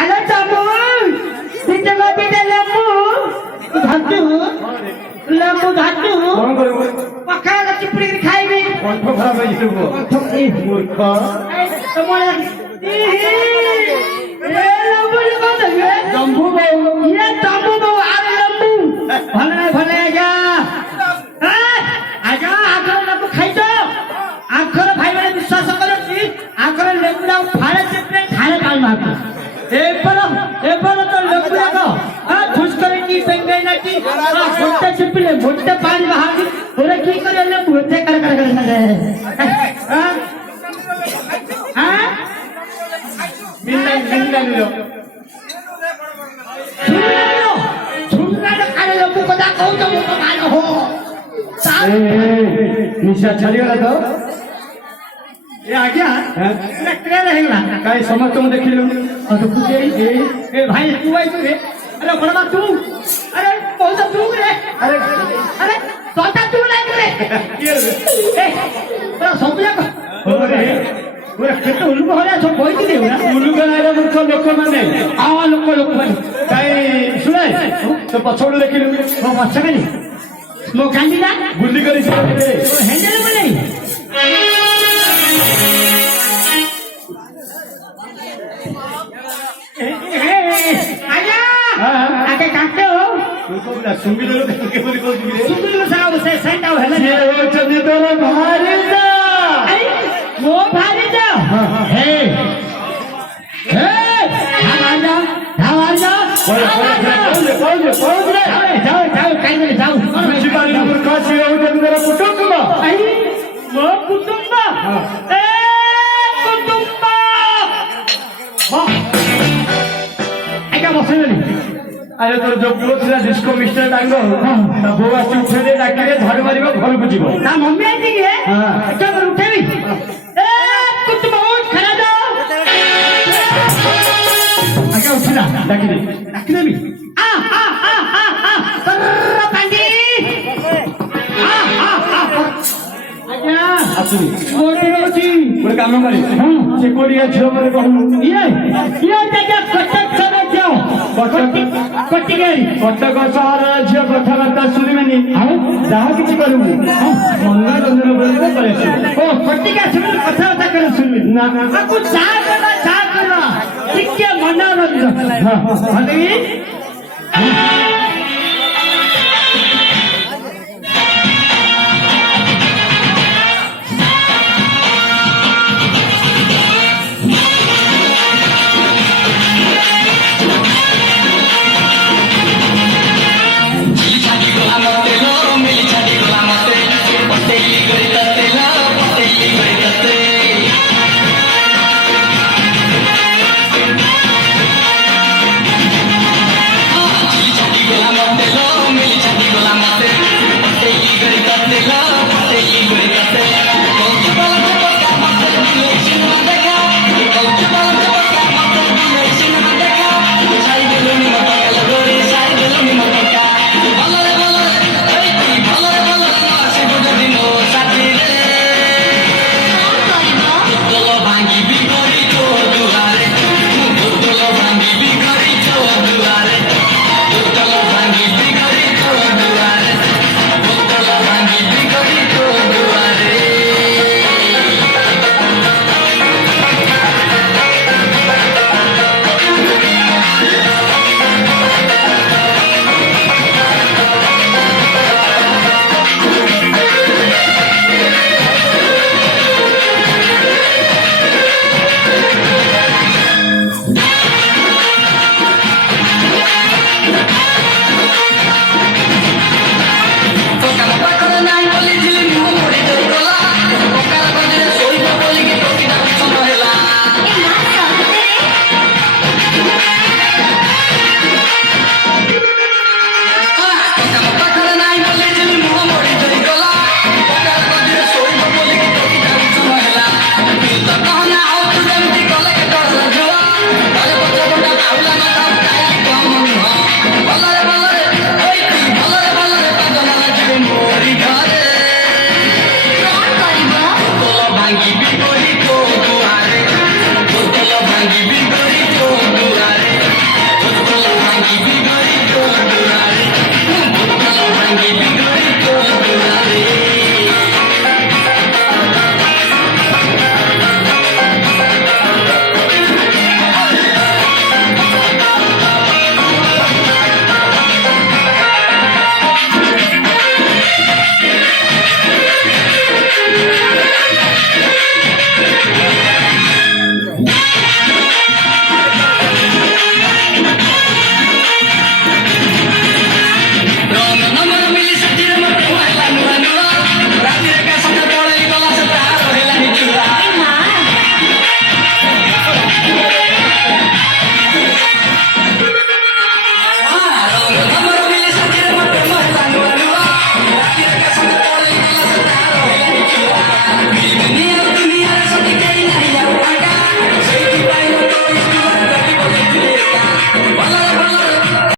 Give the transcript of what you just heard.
ଆଲୋ ତମୁ ପିଠା ପିଠା ଲେମ୍ବୁ ଧରିଛୁ ଲେମ୍ବୁ ଧରିଛୁ କଣ କରିବୁ ପଖାଳ ଚିପୁଡ଼ିକି ଖାଇବି କଣ୍ଠ ଖରାପ ହେଇଯିବ ମୂର୍ଖ ଜମ୍ବୁ ବୋଉ ଇଏ ଜମ୍ବୁ ବୋଉ ଆରେ ଲେମ୍ବୁ ଭଲ ଭଲ ଆଜ୍ଞା ଆଜ୍ଞା ଆଗର ଲେମ୍ବୁ ଖାଇଛ ଆଗର ଭାଇମାନେ ବିଶ୍ୱାସ କରୁଛି ଆଗର ଲେମ୍ବୁ ଫାଳେ ଚିପୁଡେ ଥାଳେ ପାଣି ମାରୁ ଏପର ତ ଲେମ୍ବୁ ଯାକ ଖୁଶ କରିକି ବେଙ୍ଗାଇ ନାଟି ଗୋଟେ ଚିପୁଡେ ଗୋଟେ ପାଣି ବାହାରି ওরা কি করে লেম্বু চেকার করে না রে হ্যাঁ হ্যাঁ মিল্লা নিল ছুমনা কারে লেম্বু কথা কও তো মো ভালো হো নিশা ছাড়িগলা তো এ আজ্ঞা হ্যাঁ এটা ক্লিয়ার হয়ে গেল কাই ସମସ୍ତଙ୍କୁ ଦେଖିଲୁ তো বুঝে এ ভাই তুই আই রে আরে বড়মা তুই আরে বহুত তুই রে আরে আরে তোটা তুই লাগ রে এ তোরা সবুজা ওরে ওরা কেতে উলুক হলে সব বইতি দেও না ଉଲୁକା ନାଇର ମୂର୍ଖ ଲୋକମାନେ লোক মানে କାଇ ଶୁଣେ ତ ପଛପଟୁ ଦେଖିଲୁ ମୋ ପଛକରି ମୋ କାନ୍ଦିଲା ବୁଲି କରି ଓ ହେଣ୍ଡେଲ ବୋଲେ ଆଜ୍ଞା ଆକେ କାଟେ ଓ ସୁଙ୍ଗିଲ ଲୋକ କେମିତି କହୁଛୁ ରେ ସୁବିଲ ସାଉ ସେ ସେଣ୍ଟ ଆଉ ହେଲା ସିଏ ହଉଛନ୍ତି ତୋର ଭାରିଜା ମୋ ଭାରିଜା ହେ ହେ ଧାୱାଜା ଧାୱାଜା ଯାଉ ଯାଉ କାଇଲେ ଯାଉ ବୁଝିପାରିଲୁ ମୂର୍ଖ ସିଏ ହଉଛନ୍ତି ତୋର କୁଟୁମ୍ବ ମୋ କୁଟୁମ୍ବ ଏ କୁଟୁମ୍ବ ଆଜ୍ଞା ବସେଇଲେନି ଆରେ ତୋର ଯୋଉ ପୁଅ ଥିଲା ଡିସ୍କୋ ମିଷ୍ଟର ଡାଙ୍ଗ ତା ବୋଉ ଆସି ଉଠେଇ ଦେଇ ଡାକିଲେ ଝାଡୁ ମାରିବ ଘରକୁ ଯିବ ତା ମମ୍ମି ଆଇଛି କି ଏକାବେଳେ ଉଠେଇବି ଏ କୁଟୁମ୍ବ ଖରା ଯାଅ ଆଜ୍ଞା ଉଠିଲା ଡାକିଲେ ଡାକିଦେବି ପାଣ୍ଡି ଆଜ୍ଞା ଆସୁନି କୋଉଠି ରହୁଛି ଗୋଟେ କାମ କରି ସେ କୋଡ଼ିଆ ଝିଅ ମାନେ କହୁନୁ ଇଏ ଆଜ୍ଞା କଟକ ଯାଅ କଟିଗାରି କଟକ ସହର ଝିଅ କଥାବାର୍ତ୍ତା ଶୁଣିବେନି ଆଉ ଯାହା କିଛି କରିବୁ ମନୋରଞ୍ଜନ ବେଳକୁ ପଳେଇ ଆସିବୁ ଓ କଟିକା ଶୁଣି କଥାବାର୍ତ୍ତା କରି ଶୁଣିବି ନା ତାକୁ ଚା କର ଟିକେ ମନୋରଞ୍ଜନ ହଁ